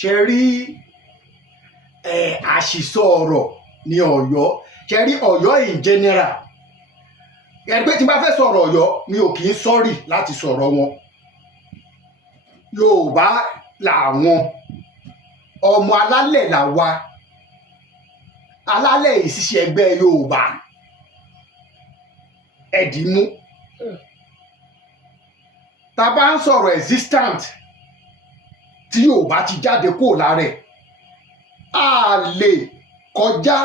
ṣe rí àṣìsọ ọ̀rọ̀ ní Ọ̀yọ́, ṣe rí Ọ̀yọ́ in general. Ẹgbẹ́ tí n bá fẹ́ sọ̀rọ̀ Ọ̀yọ́ mi ò kì í sọ́rì láti sọ̀rọ̀ wọn. Yorùbá làwọn, ọmọ alálẹ̀ làwa, alálẹ̀ ìṣiṣẹ́ ẹgbẹ́ Yorùbá ẹ̀dínmú. Tá a bá ń sọ̀rọ̀ existent tí Yorùbá ti jáde kó lára ẹ̀, a lè kọjá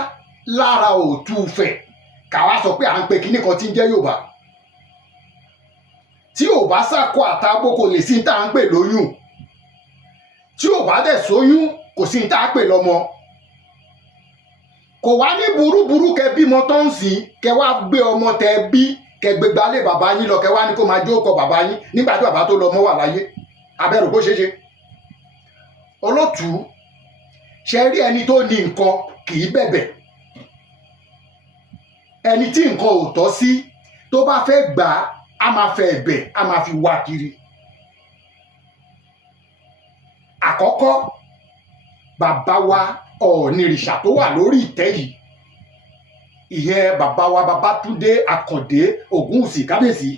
lára Òtúfẹ̀ káwá sọ pé à ń pe kinní kan tí ń jẹ́ Yorùbá. Tí Yorùbá sàkó àtàbó kò lè sí ní tá à ń pè lóyún, tí Yorùbá dẹ̀ sóyún kò sí ní tá à ń pè lọ́mọ. Kò wá ní burúburú kẹ bímọ tó ń sìn kẹ wá gbé ọmọ tẹ bí kẹ gbé gbalé bàbá yín lọ kẹ wá ní kó máa jókòó bàbá yín nígbà tí bàbá tó lọ mọ́ wà láyé. Abẹ́rù bó ṣe ṣe. Olótùú, ṣe rí ẹni tó ní nǹkan kì í bẹ̀bẹ̀. Ẹni tí nǹkan ò tọ́ sí tó bá fẹ́ gbà á máa fẹ́ ẹ̀bẹ̀ á máa fi wá kiri. Àkọ́kọ́, bàbá wa Ọ̀ọ̀nìrìṣà tó wà lórí ìtẹ́ yìí, ìyẹn bàbá wa Babátúndé Àkàndé Ògúnwùsì Kábíyèsí,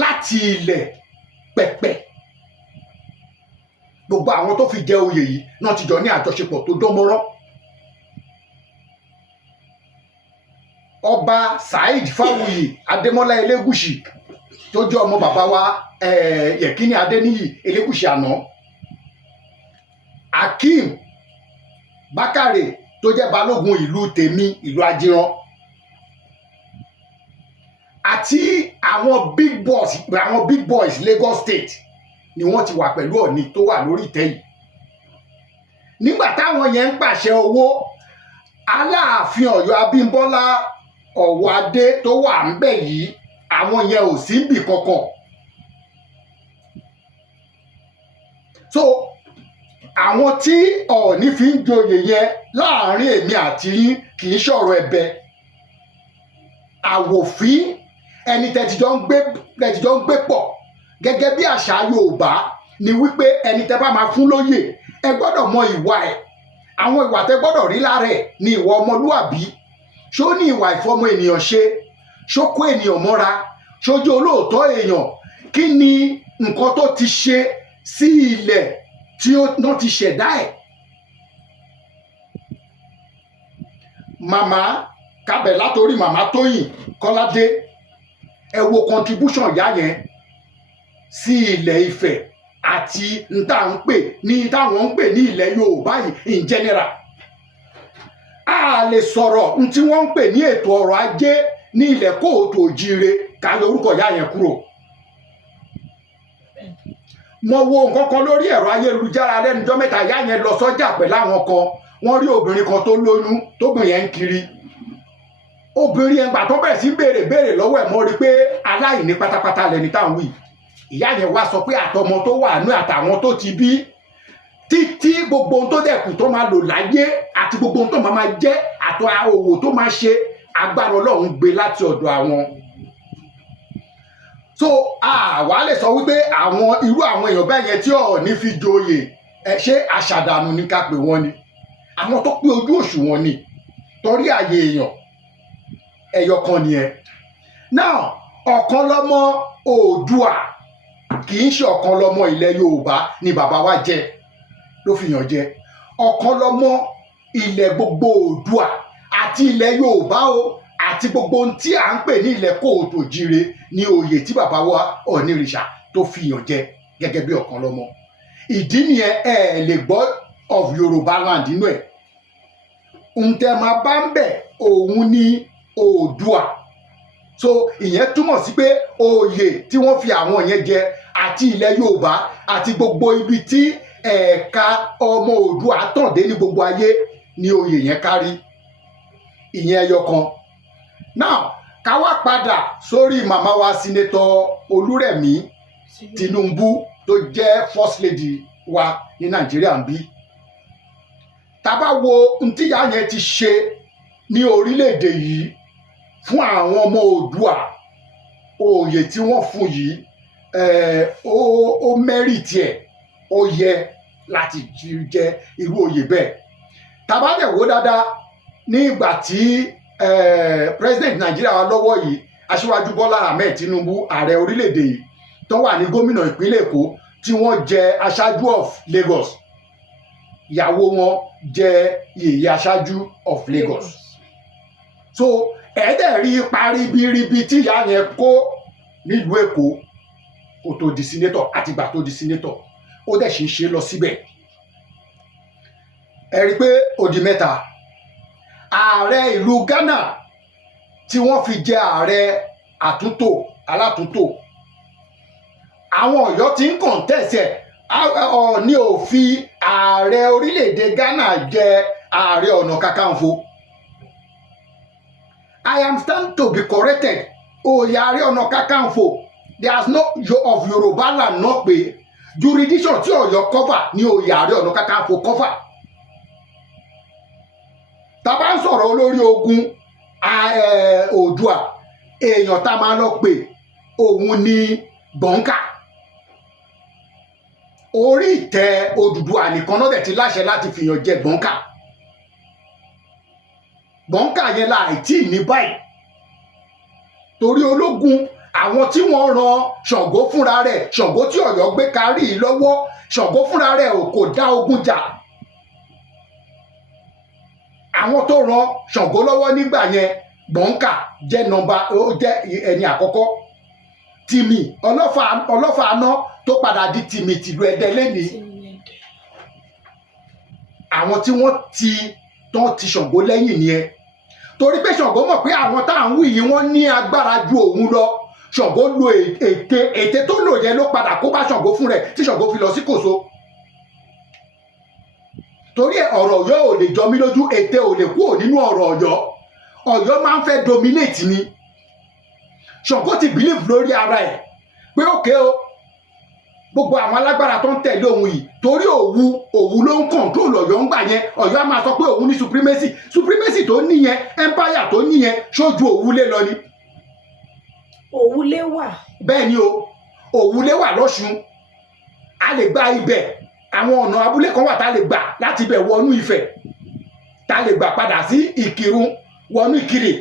láti ilẹ̀ pẹ̀pẹ̀ gbogbo àwọn tó fi jẹ oyè yìí náà ti jọ ní àjọṣepọ̀ tó dánmọ́rán. Ọba Saheed Fáwuyì Adémọ́lá Elégùṣì tó jẹ́ ọmọ bàbá wa Yẹ̀kínní Adéníyì Elégùṣì àná, Akeem Bákàrè tó jẹ́ balógun ìlú tèmi ìlú Ajíran, àti àwọn big boys Lagos State ni wọ́n ti wà pẹ̀lú Ọ̀ọ̀ni tó wà lórí ìtẹ́ yìí. Nígbà táwọn yẹn ń pàṣẹ owó, Aláàfin Ọ̀yọ́ Abímbọ́lá Ọ̀wọ́adé tó wà ńbẹ̀ yìí, àwọn yẹn ò sí níbì kankan. So àwọn tí Ọ̀ọ̀ni fi ń joyè yẹn láàrin èmi àti yín kì í ṣọ̀rọ̀ ẹ̀bẹ̀. Àwòfín ẹni tẹ́tijọ́ ń gbé pọ̀ gẹ́gẹ́ bí àṣà Yorùbá ni wípé ẹni tẹ́ bá máa fún lóyè ẹ gbọ́dọ̀ mọ ìwà ẹ̀. Àwọn ìwà tẹ́ gbọ́dọ̀ rí lára ẹ̀ ni ìwà ọmọlúàbí. Ṣó ní ìwà ìfọmọ ènìyàn ṣe? Ṣó kó ènìyàn mọ́ra? Ṣó jẹ́ olóòótọ́ èèyàn? Kí ni nǹkan tó ti ṣe sí ilẹ̀ tí wọ́n ti ṣẹ̀dá ẹ̀? Màmá kábẹ̀ látòrí màmá Tóyìn Kọ́ládé, ẹ wo contribution ìyá yẹn sí ilẹ̀ Ifẹ̀ àti táwọn ń pè ní ilẹ̀ Yorùbá yìí in general. A lè sọ̀rọ̀ tí wọ́n ń pè ní ètò ọrọ̀ ajé ní ilẹ̀ Kóòtù Òjíire ká yọ orúkọ ìyá yẹn kúrò. Mo wo nǹkan kan lórí ẹ̀rọ ayélujára lẹ́nujọ́ mẹ́ta, ìyá yẹn lọ sọ́jà pẹ̀lú àwọn kan, wọ́n rí obìnrin kan tó lóyún tóbìnrin yẹn ń kiri. Obìnrin yẹn gbà tó bẹ̀rẹ̀ sí béèrè lọ́wọ́ ẹ̀, mọ́ rí pé aláìní pátápátá lẹni táwọn wí. Ìyá yẹn wá sọ pé àtọmọ tó wà nú àtàwọn tó ti bí, títí gbogbo ohun tó dẹ̀kù tó máa lò láyé àti gbogbo ohun tó máa jẹ́ àtọ òwò tó máa ṣe, agbára Ọlọ́run gbé láti ọ̀dọ̀ àwọn. So àwa lè sọ wípé irú àwọn èèyàn bẹ́ẹ̀ yẹn tí Ọ̀ọ̀ni fi joyè ṣé àṣàdànù ní ká pè wọ́n ni? Àwọn tó pé ojú òṣùwọ̀n ni, torí àyè èèyàn ẹyọ kan nìyẹn. Now ọ̀kan lọ́mọ Oòduà kì í ṣe ọ̀kan lọ́mọ ilẹ̀ Yorùbá ni bàbá wa jẹ́ ló fi yàn jẹ. Ọ̀kan lọ́mọ ilẹ̀ gbogbo Oòduà àti ilẹ̀ Yorùbá o, àti gbogbo ohun tí à ń pè ní ilẹ̀ Kóòtù Òjíire ní oyè tí bàbá wa Ọ̀ọ̀nìrìṣà tó fi yàn jẹ gẹ́gẹ́ bí ọ̀kan lọ́mọ. Ìdí nìyẹn ẹ lè gbọ́ of Yorùbá land nínú ẹ̀. Ǹtẹ̀ máa bá ń bẹ̀ òun ní Oòduà. So ìyẹn túmọ̀ sí pé oyè tí wọ́n fi àwọn yẹn jẹ àti ilẹ̀ Yorùbá àti gbogbo ibi tí ẹ̀ka ọmọ Oòduà tàn dé ní gbogbo ayé ni oyè yẹn kárí. Ìyẹn ẹyọ kan. Now ká wá padà sórí màmá wa Senator Olúrẹ̀mí Tinubu tó jẹ́ first lady wa ní Nàìjíríà ń bí. Tá bá wo ntíyà yẹn ti ṣe ní orílẹ̀-èdè yìí fún àwọn ọmọ Oòduà, oyè tí wọ́n fún yìí ó mẹ́rìtì ẹ̀ ó yẹ láti jẹ irú oyè bẹ́ẹ̀. Tá bá dẹ̀ wò dáadáa ní ìgbà tí president Nàìjíríà wa lọ́wọ́ yìí Aṣíwájú Bọ́lá Ahmed Tinubu ààrẹ orílẹ̀-èdè yìí tó wà ní gómìnà ìpínlẹ̀ Èkó tí wọ́n jẹ aṣáájú of Lagos, ìyàwó wọn jẹ yèyé aṣáájú of Lagos. So ẹ̀ẹ́dẹ̀ rí ipa ribiribi tí ìyá yẹn kó nílùú Èkó kó tó di sínétọ̀ àtìgbà tó di sínétọ̀ ó dẹ̀ ṣe ń ṣe lọ síbẹ̀. Ẹ rí i pé ó di mẹ́ta. Ààrẹ ìlú Ghana tí wọ́n fi jẹ ààrẹ alátúntò àwọn Ọ̀yọ́ tí ń kọ̀ǹtẹ̀sẹ̀ Ọọ̀ni ò fi ààrẹ orílẹ̀-èdè Ghana jẹ ààrẹ ọ̀nà kakanfò. I am stand to be corrected. Oyè ààrẹ ọ̀nà kakanfò there is no of Yorùbá land náà pé jurisdiction tí Ọ̀yọ́ cover ní oyè ààrẹ ọ̀nà kakanfò cover. Tá bá ń sọ̀rọ̀ olórí ogun Oòduà èèyàn tá máa lọ pè òun ní Gbọ̀ǹkà. Orí ìtẹ́ Odùduwà nìkan náà dẹ̀ ti láṣẹ láti fìyàn jẹ Gbọ̀ǹkà. Gbọ̀ǹkà yẹn la àìtí ní báyìí torí ológun àwọn tí wọ́n ran Ṣàngó fúnra rẹ̀, Ṣàngó tí Ọ̀yọ́ gbé kárí lọ́wọ́, Ṣàngó fúnra rẹ̀ kò dá ogun jà. Àwọn tó ran Ṣàngó lọ́wọ́ nígbà yẹn Gbọ̀ǹkà jẹ́ ẹni àkọ́kọ́. Tìmì ọlọ́fà aná tó padà di Tìmì tìlú Ẹdẹ lẹ́ni. Àwọn tí wọ́n ti Ṣàngó lẹ́yìn nìyẹn torí pé Ṣàngó mọ̀ pé àwọn tá à ń wí yìí wọ́n ní agbára ju òun lọ. Ṣàngó lo ète tó lò yẹn ló padà kó bá Ṣàngó fún rẹ̀ tí Ṣàngó fi lọ sí Kòso. Torí ọ̀rọ̀ Ọ̀yọ́ ò lè jọ mí lójú, ète ò lè kúrò nínú ọ̀rọ̀ Ọ̀yọ́. Ọ̀yọ́ máa ń fẹ́ dominate ni. Ṣàngó ti believe lórí ara ẹ̀ pé òkè o gbogbo àwọn alágbára tó ń tẹ̀lé òun yìí torí òwú ló ń control Ọ̀yọ́ ń gbà yẹn. Ọ̀yọ́ á máa sọ pé òun ní supremacy tó níyẹn, empire tó níyẹn ṣojú òwú lé lọ ni. Òwú lé wà. Bẹ́ẹ̀ ni o, òwú lé wà lọ́ṣun. A lè gba ibẹ̀, àwọn ọ̀nà abúlé kan wà tá a lè gbà láti ibẹ̀ wọnú Ifẹ̀, tá a lè gbà padà sí Ìkìrun wọnú Ìkirè.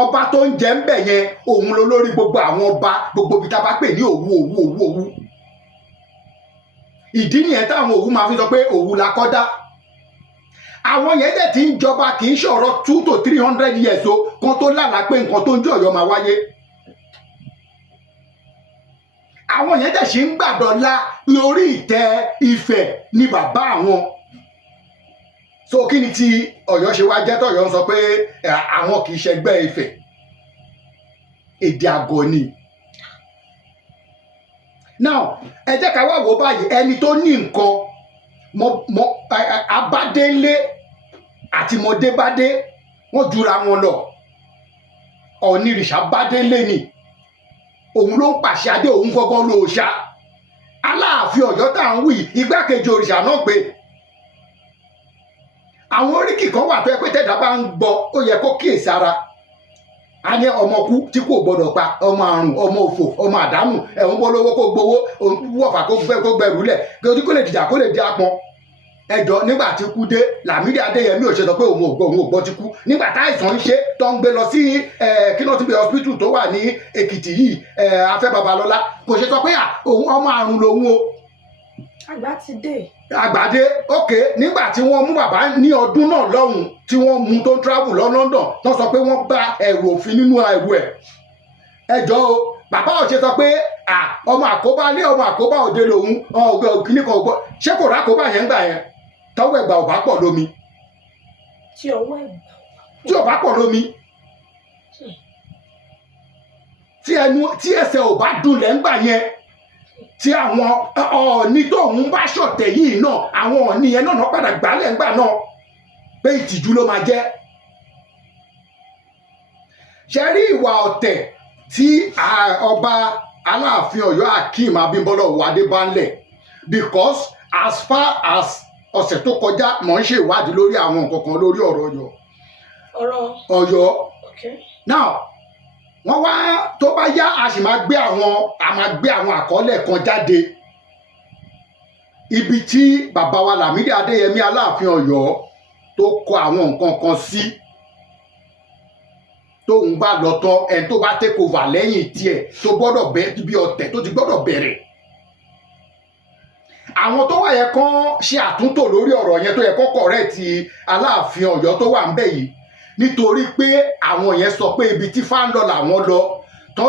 Ọba tó ń jẹ ń bẹ̀ yẹn òun ló lórí gbogbo àwọn ọba gbogbo ibi tá a bá pè ní Òwu. Ìdí nìyẹn táwọn Òwu máa fi sọ pé Òwu la kọ́ dá. Àwọn yẹn dẹ̀ ti ń jọba kì í ṣọ̀rọ̀ 200 to 300 years o kan tó lálàá pé nǹkan tó ń jẹ́ Ọ̀yọ́ máa wáyé. Àwọn yẹn dẹ̀ ṣe ń gbàdọ̀la pé orí ìtẹ́ Ifẹ̀ ni bàbá àwọn. So kí ni tí Ọ̀yọ́ ṣe wá jẹ́ tọ̀yọ́ ń sọ pé àwọn kì í ṣẹgbẹ́ Ifẹ̀? Èdè àgọ̀ ni. Now ẹ jẹ́ ká wá wò báyìí ẹni tó ní nǹkan Abádélé àti Mọdébádé wọ́n jura wọn lọ. Ọ̀nìrìṣà Bádélé ni òun ló ń pàṣẹ adé, òun gọ́gọ́ ló ṣá. Aláàfin Ọ̀yọ́ tá à ń wí igbákejì òrìṣà náà pé. Àwọn oríkì kan wà tó yẹ pé tẹ̀dá bá ń gbọ́ ó yẹ kó kíyèsí ara. A ní ọmọ kú tí kò gbọdọ̀ pa, ọmọ àrùn, ọmọ òfò, ọmọ àdánù, ẹ̀hún polówó kó gbowó, wọ̀fà kó gbẹrù lẹ̀, kó lè dìjà kó lè di apọn. Ẹjọ́ nígbà tí kú dé Lámídì Adéyẹmí ò ṣe sọ pé òun ò gbọ́ ti kú. Nígbà táìsàn ń ṣe tó ń gbé lọ sí kínọ́tìbí hospital tó wà ní Èkìtì yìí Afẹ́ Babalọ́lá kò ṣe sọ pé òun ọmọ àrùn lòun o. Àgbàdé òkè nígbà tí wọ́n mú bàbá ní ọdún náà lọ́hùn tí wọ́n mú tó ń travel lọ London tó sọ pé wọ́n bá ẹrù òfin nínú ẹrù ẹ̀. Ẹjọ́ o bàbá ò ṣe sọ pé ọmọ àkóbá lé ọmọ àkóbá òde lòun kìíní kan gbọ́. Ṣé kò rákóbá yẹn gbà yẹn tọ́wọ́ ẹ̀gbà ò bá pọ̀ lómi? Tí ọwọ́ ẹ̀gbà tí ò bá pọ̀ lómi, tí ẹsẹ̀ ò bá dùnlẹ̀ ńgbà yẹn, tí àwọn Ọọ̀ni tóun bá ṣọ̀tẹ̀ yìí náà àwọn Ọọ̀ni yẹn náà padà gbálẹ̀ ńgbà náà pé ìtìjú ló máa jẹ́. Ṣe rí ìwà ọ̀tẹ̀ tí ọba Aláàfin Ọ̀yọ́ Akeem Abímbọ́lá Adébánlẹ̀, because as far as ọ̀sẹ̀ tó kọjá mò ń ṣe ìwádìí lórí àwọn nǹkan kan lórí ọ̀rọ̀ Ọ̀yọ́. Okay. Now wọ́n wá tó bá yá a sì máa gbé àwọn àkọọ́lẹ̀ kan jáde ibi tí bàbá wa Lámídì Adéyẹmí Aláàfin Ọ̀yọ́ tó kọ àwọn nǹkan kan sí tóun bá lọ tán ẹni tó bá take over lẹ́yìn tiẹ̀ tó gbọ́dọ̀ bẹ́ẹ̀ bí ọ̀tẹ̀ tó ti gbọ́dọ̀ bẹ̀rẹ̀ àwọn tó wà yẹ kán ṣe àtúntò lórí ọ̀rọ̀ yẹn tó yẹ kán correct Aláàfin Ọ̀yọ́ tó wà ń bẹ̀ yìí nítorí pé àwọn yẹn sọ pé ibi tí fáńlọ làwọn lọ tán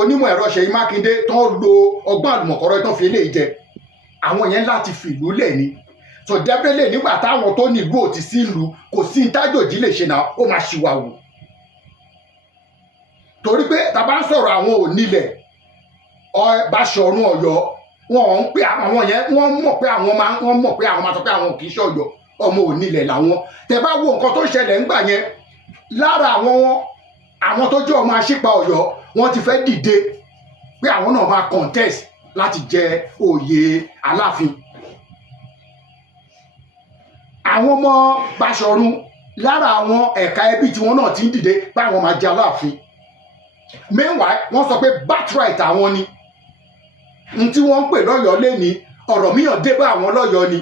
onímọ̀ ẹ̀rọ Ṣèyí Mákindé tán lo ọgbọ́n àlùmọ̀kọ́rọ́ tán fi lè jẹ àwọn yẹn láti fìlú lẹ̀ ni so definitely nígbà táwọn tó nílùú ò ti sí ìlú kò sí ntájòjì lè ṣe náà ó máa ṣìwàwù torí pé tá bá ń sọ̀rọ̀ àwọn onílẹ̀ Báṣọ̀run Ọ̀yọ́ wọn ń pè àwọn yẹn wọ́n mọ̀ pé àwọn máa sọ pé àwọn kì í ṣe Ọ̀yọ́ ọmọ onílẹ̀ làwọn tẹ bá wo nǹkan tó ṣẹlẹ̀ ńgbà yẹn lára àwọn tó jẹ́ ọmọ Aṣípa Ọ̀yọ́ wọ́n ti fẹ́ dìde pé àwọn náà máa contest láti jẹ oyè Aláàfin àwọn ọmọ Báṣọ̀run lára àwọn ẹ̀ka ẹbí tí wọ́n náà ti ń dìde pé àwọn máa jẹ Aláàfin meanwhile wọ́n sọ pé birthright àwọn ni n tí wọ́n ń pè lọ́yọ̀ọ́ lẹ́ni Ọ̀rọ̀míyàn dé bá àwọn lọ́yọ̀ọ́ ni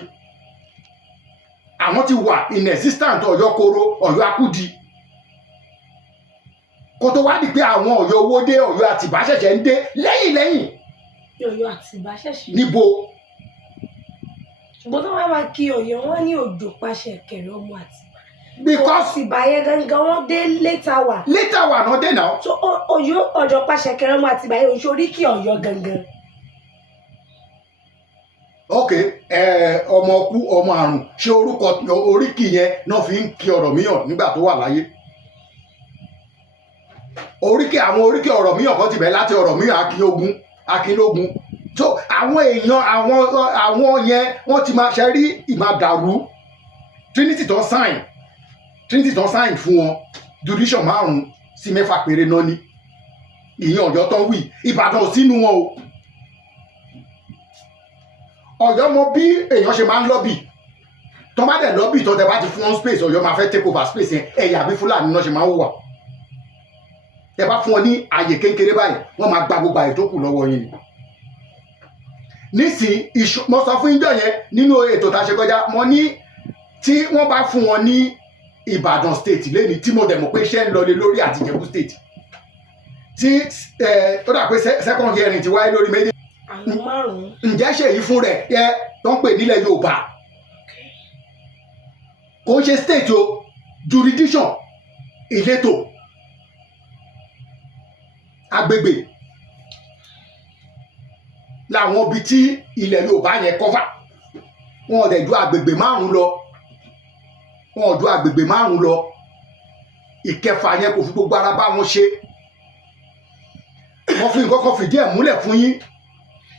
àwọn ti wà in existence Ọ̀yọ́ koro Ọ̀yọ́ Akúdi kó tó wá di pé àwọn Ọ̀yọ́ Owódé Ọ̀yọ́ Àtìbá ṣẹ̀ṣẹ̀ ń dé lẹ́yìn Ọ̀yọ́ Àtìbá ṣẹ̀ṣẹ̀ níbo ṣùgbọ́n tó máa kí Ọ̀yọ́ wọn ní òjò pàṣẹ kẹrẹ ọmọ Àtìbá because Àtìbá yẹn gangan wọn dé later wà náà dé náà so Ọ̀yọ́ pàṣẹ kẹrẹ ọmọ Àtìbá yẹn oṣoorí kí Ọ̀yọ́ gangan. ok ọmọ kú ọmọ àrùn ṣé orúkọ oríkì yẹn náà fi ń kí Ọ̀rọ̀míyàn nígbà tó wà láyé àwọn oríkì Ọ̀rọ̀míyàn kan ti bẹ̀rẹ̀ láti Ọ̀rọ̀míyàn Akínlógún so àwọn èèyàn àwọn yẹn wọ́n ti máa ṣe rí ìmàdàrú Trinity tó sign fún wọn jurisdiction 5 sí 6 péré náà ní ìyẹn Ọ̀yọ́ tó ń wí Ìbàdàn ò sínú wọn o Ọ̀yọ́ mọ bí èèyàn ṣe máa ń lọ́bì tó bá dẹ̀ lọ́bì tó tẹ bá ti fún wọn space Ọ̀yọ́ máa fẹ́ take over space yẹn ẹ̀yà àbí Fúlàní náà ṣe máa ń wà tẹ bá fún wọn ní àyè kékeré báyìí wọ́n máa gba gbogbo àyè tó kù lọ́wọ́ yín ni nísìnyí mo sọ fún ìjọ yẹn nínú ètò tá a ṣe kọjá mo ní tí wọ́n bá fún wọn ní Ìbàdàn state lẹ́ni tí mo dẹ̀ mọ̀ pé iṣẹ́ ń lọlé lórí àti Ìjẹ̀bú state tí ó dà pé second hearing ti wáyé lórí méjì àwọn márùn-ún. ǹjẹ́ ṣèyí fún rẹ̀ tó ń pè nílẹ̀ Yorùbá kò ń ṣe state o jurisdiction ìletò agbègbè làwọn ibi tí ilẹ̀ Yorùbá yẹn kọ́fà wọn ò dẹ̀ ju agbègbè 5 lọ ìkẹfà yẹn kò fi gbogbo ara bá wọn ṣe wọ́n fi nǹkan kan fìdí ẹ̀ múlẹ̀ fún yín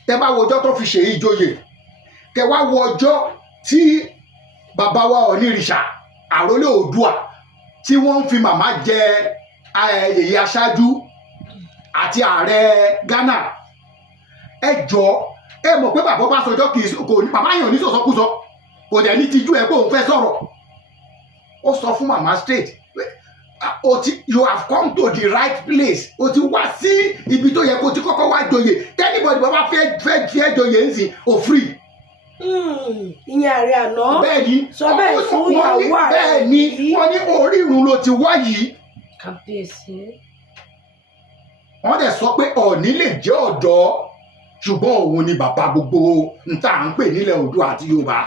tẹ bá wo ọjọ́ tó fi Ṣèyí joyè tẹ wá wo ọjọ́ tí bàbá wa Ọ̀nìrìṣà àrólé Oòduà tí wọ́n ń fi màmá jẹ Yèyé Aṣáájú àti ààrẹ Ghana ẹ jọ ẹ mọ̀ pé bàbá Ọbásanjọ́ kò ní bàbá yàn ní sọ̀sọ́kúsọ kò dẹ̀ ní tijú ẹ pé òun fẹ́ sọ̀rọ̀ ó sọ fún màmá straight you have come to the right place o ti wá sí ibi tó yẹ kó ti kọ́kọ́ wá joyè tẹ́nibọ̀dì bàbá fẹ́ joyè ń sìn ò free. ìyẹn ààrẹ àná bẹ́ẹ̀ni sọ bẹ́ẹ̀ fún ìyàwó ààrẹ bẹ́ẹ̀ni wọ́n ní orírun ló ti wá yìí. kàbíyèsí. wọ́n dẹ̀ sọ pé Ọọ̀ni lè jẹ́ ọ̀dọ́ ṣùgbọ́n òun ni bàbá gbogbo nta à ń pè nílẹ̀ Oòduà àti Yorùbá.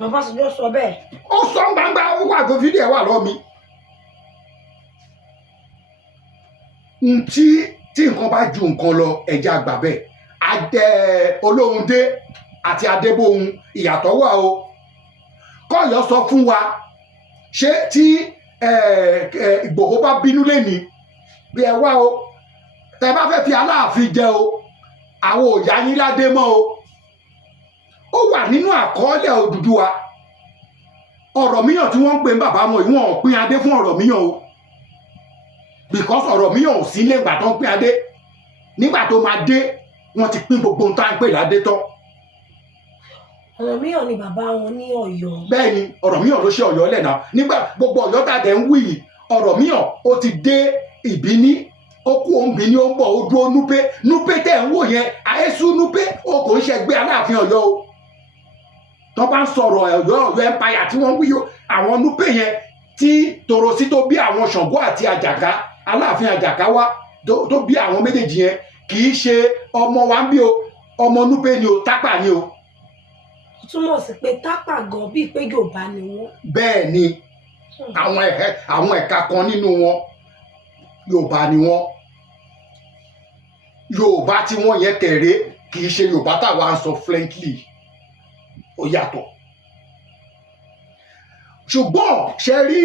bàbá sọjọ́ sọ bẹ́ẹ̀. ó sọ gbangba ó wà tó fídíò ẹ̀ wà lọ́ọ́ mi. tí nǹkan bá ju nǹkan lọ ẹja àgbà bẹ́ẹ̀ Olóhundé àti Adébóhun ìyàtọ̀ wà o kọ́yọ̀ sọ fún wa ṣé tí Ìgbòho bá bínú lẹ́ni bí ẹ wá o tẹ bá fẹ́ fi Aláàfin jẹ o àwọn òyà yín ládé mọ́ o ó wà nínú àkọọ́lẹ̀ Odùduwà Ọ̀rọ̀míyàn tí wọ́n ń pè ń bàbá wọn ìwọ̀n pín adé fún Ọ̀rọ̀míyàn o because Ọ̀rọ̀míyàn ò sí ilé ìgbà tó ń pín adé nígbà tó máa dé wọ́n ti pín gbogbo ohun tá à ń pè ládé tán. Ọ̀rọ̀míyàn ni bàbá wọn ní Ọ̀yọ́. bẹ́ẹ̀ ni Ọ̀rọ̀míyàn ló ṣe Ọ̀yọ́ lẹ̀ náà nígbà gbogbo Ọ̀yọ́ tàdé ń wí yìí Ọ̀rọ̀míyàn ó ti dé ìbíní ó kú òǹbíní ó ń bọ̀ ó dúró núpé tẹ̀ ń wò yẹn àhesù núpé ó kò ń ṣẹgbẹ́ Aláàfin Ọ̀yọ́ o tó bá ń sọ̀rọ̀ Ọ̀yọ́ empire tí wọ́n wí àwọn núpé yẹn tí Tòròsí tó bí àwọn Ṣàngó àti Àjàká Aláàfin Àjàká wá tó bí àwọn méjèèjì yẹn kì í ṣe ọmọ wa ń bí o ọmọ núpé ni o Tápà ni o. túmọ̀ sí pé Tápà gan bíi pé Yorùbá ni wọ́n. bẹ́ẹ̀ ni àwọn ẹ̀ka kan nínú wọn Yorùbá ni wọ́n. Yorùbá tí wọ́n yẹn kéré kì í ṣe Yorùbá táwa ń sọ fluently ó yàtọ̀. ṣùgbọ́n ṣe rí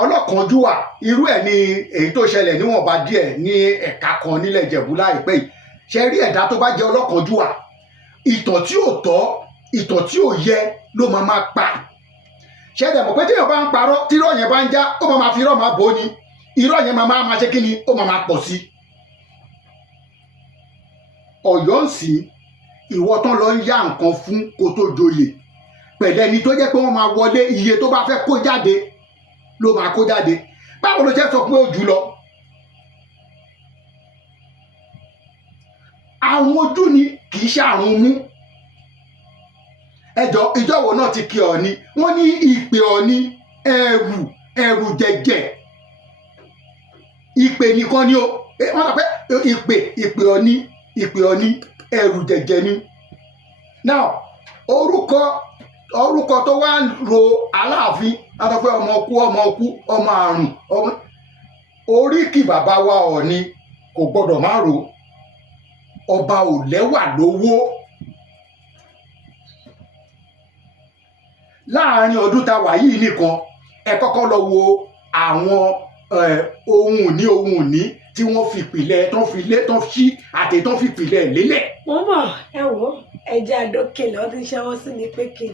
ọlọ́kànjúwà irú ẹ̀ ní èyí tó ṣẹlẹ̀ níwọ̀nba díẹ̀ ní ẹ̀ka kan nílẹ̀ Ìjẹ̀bú láìpẹ́ yìí ṣe rí ẹ̀dá tó bá jẹ́ ọlọ́kànjúwà ìtàn tí ò tọ́ ìtàn tí ò yẹ ló máa pa. ṣe dẹ̀ mọ̀ pé téèyàn bá ń parọ́ tírọ́ yẹn bá ń já ó máa fi irọ́ máa bò ó ni irọ́ yẹn máa ṣe kí ni ó máa pọ̀ sí. Ọ̀yọ́ ń sìn ìwọ tán lọ ń yá nǹkan fún kó tó joyè pẹ̀lẹ́ ni tó jẹ́ pé wọ́n máa wọlé iye tó bá fẹ́ kó jáde ló máa kó jáde báwo ló jẹ́ sọ pé ó jù lọ. àrùn ojú ni kì í ṣe àrùn mú. ẹjọ́ ìjọwọ́ náà ti kí Ọọ̀ni wọ́n ní ìpè Ọọ̀ni ẹrù jẹjẹ ìpè nìkan ni ó wọ́n sọ pé ìpè Ọọ̀ni ẹrù jẹjẹ ni. now orúkọ tó wá ń ro Aláàfin látọ̀ pé ọmọ ọmọ àrùn oríkì bàbá wa Ọọ̀ni kò gbọdọ̀ má ro ọba ò lẹ́wà lówó. láàárín ọdún tá a wà yìí nìkan ẹ kọ́kọ́ lọ wo àwọn ohun ìní tí wọ́n fi ìpìlẹ̀ tán fi lé tán ṣí àti tán fi ìpìlẹ̀ lélẹ̀. mo mọ̀ ẹ wò ẹja àdókè lọ́ọ́ ti ṣẹ́wọ́ sí mi pé kí.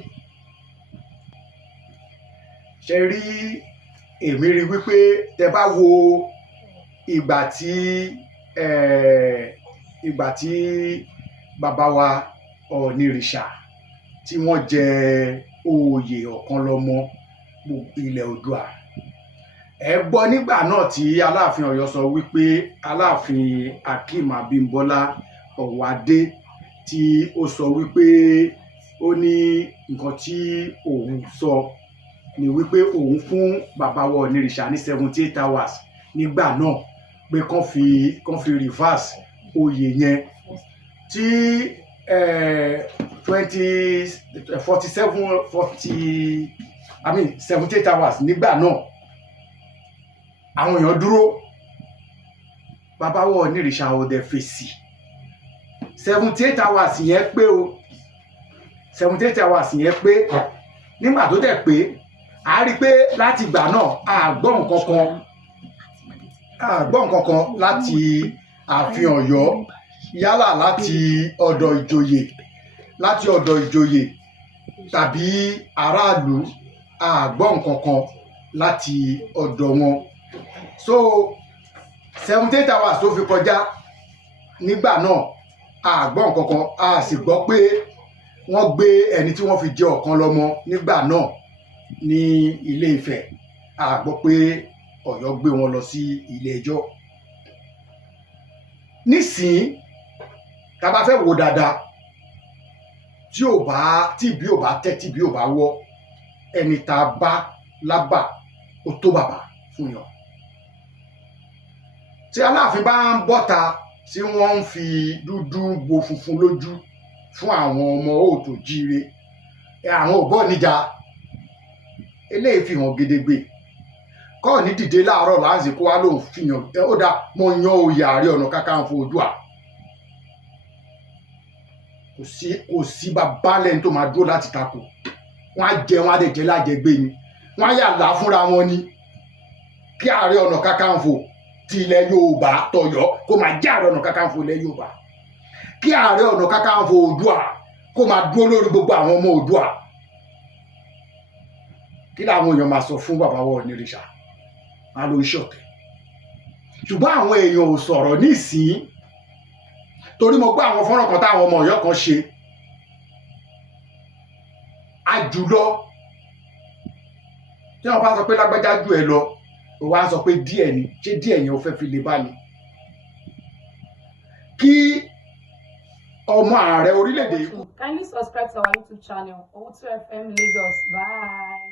ṣe rí èmi rí wípé tẹ bá wo ìgbà tí bàbá wa Ọ̀ọ̀nìrìṣà tí wọ́n jẹ oyè Ọ̀kànlọ́mọ ilẹ̀ Oòduà ẹ gbọ́ nígbà náà tí Aláàfin Ọ̀yọ́ sọ wípé Aláàfin Akeem Abímbọ́lá Ọ̀wádé tí ó sọ wípé ó ní nǹkan tí òun sọ ni wípé òun fún bàbá wa Ọ̀ọ̀nìrìṣà ní 78 hours nígbà náà pé kán fi reverse oyè yẹn tí 78 hours nígbà náà àwọn èèyàn dúró bàbá wa Ọ̀ọ̀nìrìṣà ọdẹ fèsì 78 hours yẹn pé o 78 hours yẹn pé nígbà tó dẹ̀ pé a rí pé láti ìgbà náà a gbọ́ nǹkan kan láti ààfin Ọ̀yọ́ yálà láti ọ̀dọ̀ ìjòyè tàbí aráàlú a gbọ́ nǹkan kan láti ọ̀dọ̀ wọn. so 78 hours tó fi kọjá nígbà náà a gbọ́ nǹkan kan a sì gbọ́ pé wọ́n gbé ẹni tí wọ́n fi jẹ Ọ̀kànlọ́mọ nígbà náà ní Ilé Ifẹ̀ a gbọ́ pé Ọ̀yọ́ gbé wọn lọ sí ilé ẹjọ́. nísìnyí tá a bá fẹ́ wò dáadáa tí ìbí ò bá tẹ́ tí ìbí ò bá wọ́ ẹni tá a bá lábà ó tó bàbá fún yàn. tí Aláàfin bá ń bọ́ta tí wọ́n ń fi dúdú bo funfun lójú fún àwọn ọmọ òòtò jíire àwọn ò bọ́ níjà eléyìí fi hàn gedegbe kọ́ọ̀ní dìde láàárọ̀ láǹzì kó wá lóun fi hàn ó dá mo yan oyè Ààrẹ Ọ̀nà Kakanfò Oòduà kò sí bàbá lẹ́ni tó máa dúró láti takò wọ́n á jẹ wọ́n á dẹ̀ jẹ́ lájẹgbé ni wọ́n á yà là fúnra wọn ni kí Ààrẹ Ọ̀nà Kakanfò ti ilẹ̀ Yorùbá tọ̀yọ́ kó máa jẹ́ Ààrẹ Ọ̀nà Kakanfò ilẹ̀ Yorùbá kí Ààrẹ Ọ̀nà Kakanfò Oòduà kó máa dúró lórí gbogbo àwọn ọmọ Oòduà. kí làwọn èèyàn máa sọ fún bàbá wa Ọ̀ọ̀nìrìṣà á ló ń ṣọ̀tẹ̀ ṣùgbọ́n àwọn èèyàn ò sọ̀rọ̀ nísìnyí torí mo gbọ́ àwọn fọ́nrán kan táwọn ọmọ Ọ̀yọ́ kan ṣe àjùlọ tí wọ́n bá sọ pé lágbájá jù ẹ lọ ó wá sọ pé díẹ̀ ni ṣé díẹ̀ yẹn ó fẹ́ fi lè bá ni kí ọmọ ààrẹ orílẹ̀-èdè. Kindly subscribe to our YouTube channel, O2 FM Lagos. Bye.